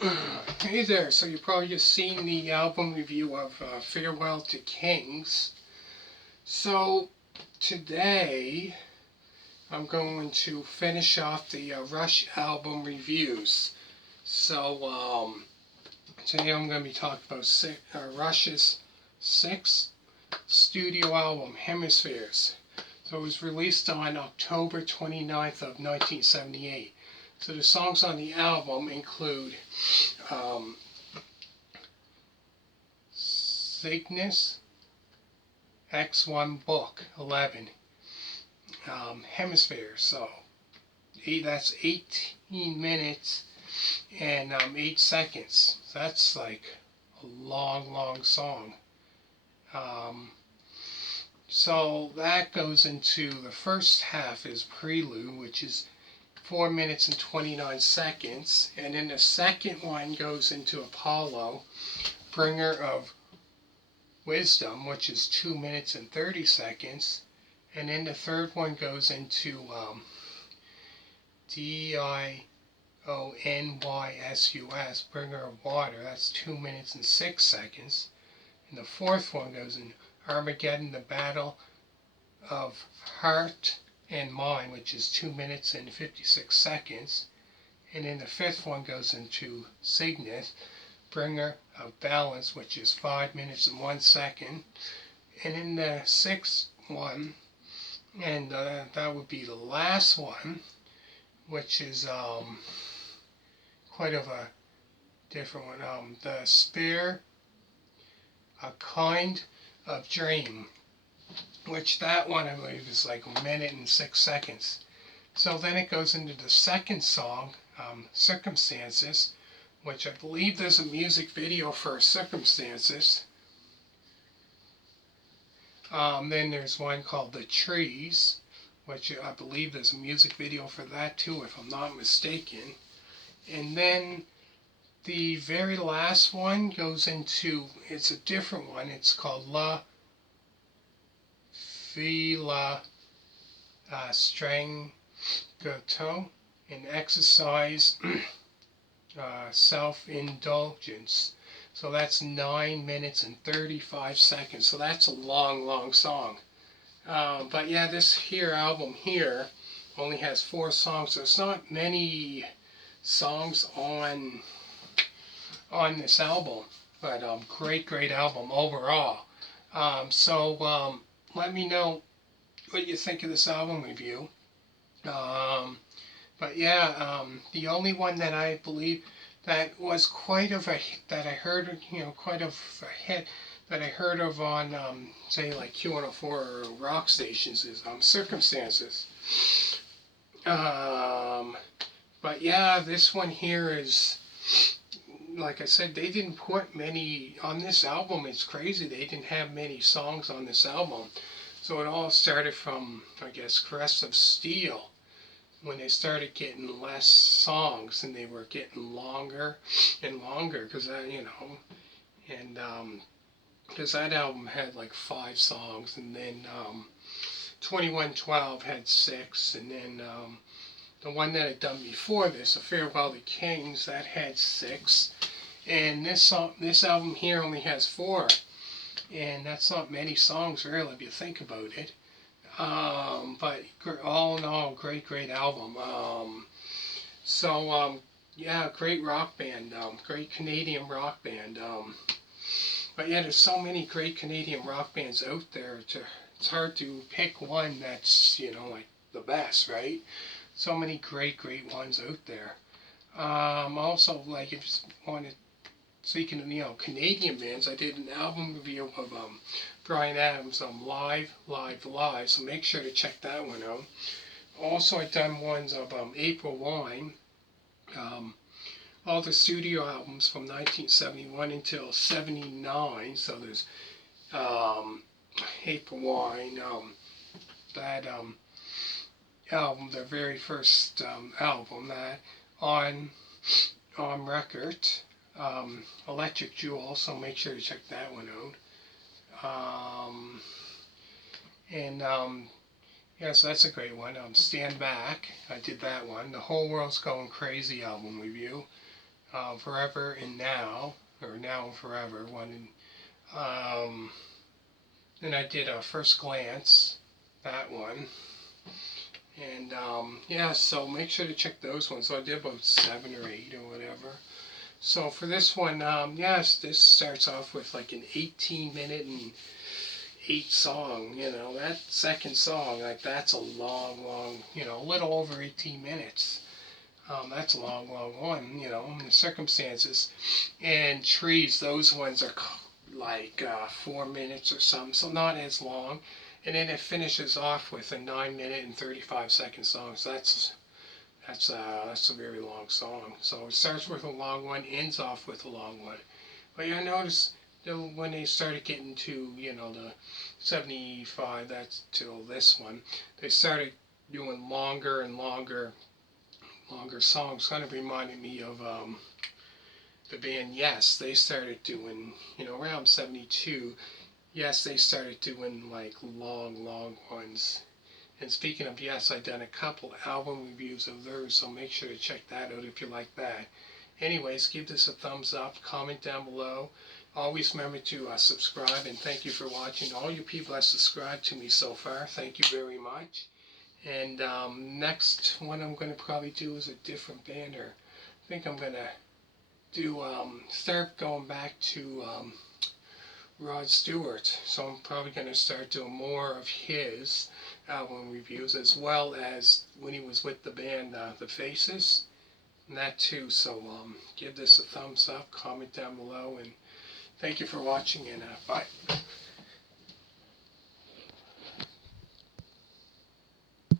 Hey there, so you've probably just seen the album review of Farewell to Kings. So today I'm going to finish off the Rush album reviews. So today I'm going to be talking about Rush's sixth studio album, Hemispheres. So it was released on October 29th of 1978. So the songs on the album include Cygnus, X1 Book 11, Hemispheres. So that's 18 minutes and 8 seconds. So that's like a long song. So that goes into the first half is Prelude, which is 4 minutes and 29 seconds. And then the second one goes into Apollo, Bringer of Wisdom, which is 2 minutes and 30 seconds. And then the third one goes into Dionysus, Bringer of Water. That's 2 minutes and 6 seconds. And the fourth one goes in Armageddon, the Battle of Heart and Mind, which is 2 minutes and 56 seconds. And then the fifth one goes into Cygnus, Bringer of Balance, which is 5 minutes and 1 second. And in the sixth one, and that would be the last one, which is quite of a different one. The Spare a Kind of Dream, which that one I believe is like a minute and 6 seconds. So then it goes into the second song, Circumstances, which I believe there's a music video for Circumstances. Then there's one called The Trees, which I believe there's a music video for that too, if I'm not mistaken. And then the very last one goes into, it's a different one, it's called La Villa Strangiato, an exercise self-indulgence. So that's 9 minutes and 35 seconds. So that's a long song. But yeah, this here album here only has 4 songs. So it's not many songs on this album. But great album overall. Let me know what you think of this album review. But yeah, the only one that I believe that was quite of a that I heard, quite of a hit that I heard of on say like Q104 or rock stations is Circumstances. But yeah, this one here is, like I said, they didn't put many on this album. It's crazy, they didn't have many songs on this album. So it all started from, I guess, Crest of Steel, when they started getting less songs and they were getting longer and longer, because because that album had like 5 songs, and then 2112 had 6, and then the one that I'd done before this, A Farewell to Kings, that had 6, and this album here only has 4, and that's not many songs really if you think about it. But all in all, great album. Yeah, great rock band, great Canadian rock band. But yeah, there's so many great Canadian rock bands out there. It's hard to pick one that's, like the best, right? So many great ones out there. Also, like, if you want to, speaking of, Canadian bands, I did an album review of Bryan Adams, Live, so make sure to check that one out. Also, I've done ones of April Wine, all the studio albums from 1971 until 79, so there's April Wine, that album, their very first album, that on record, Electric Jewel, so make sure to check that one out. Yeah, so that's a great one. Stand Back, I did that one. The Whole World's Going Crazy album review. Forever and Now, or Now and Forever, one. Then I did First Glance, that one. And yeah, so make sure to check those ones. So I did about 7 or 8 or whatever. So for this one, yes, this starts off with like an 18-minute and 8 song. That second song, like that's a long, a little over 18 minutes. That's a long one, in the circumstances. And Trees, those ones are like 4 minutes or something, so not as long. And then it finishes off with a 9-minute and 35-second song. So that's a very long song. So it starts with a long one, ends off with a long one. But I noticed when they started getting to the 75, that's till this one, they started doing longer and longer songs. Kind of reminded me of the band Yes. They started doing around 72. Yes, they started doing like long ones. And speaking of Yes, I've done a couple album reviews of theirs, so make sure to check that out if you like that. Anyways, give this a thumbs up, comment down below. Always remember to subscribe, and thank you for watching. All you people that subscribed to me so far, thank you very much. And next one I'm going to probably do is a different band. I think I'm going to do start going back to Rod Stewart. So I'm probably going to start doing more of his album reviews, as well as when he was with the band The Faces, and that too. So give this a thumbs up, comment down below, and thank you for watching, and bye.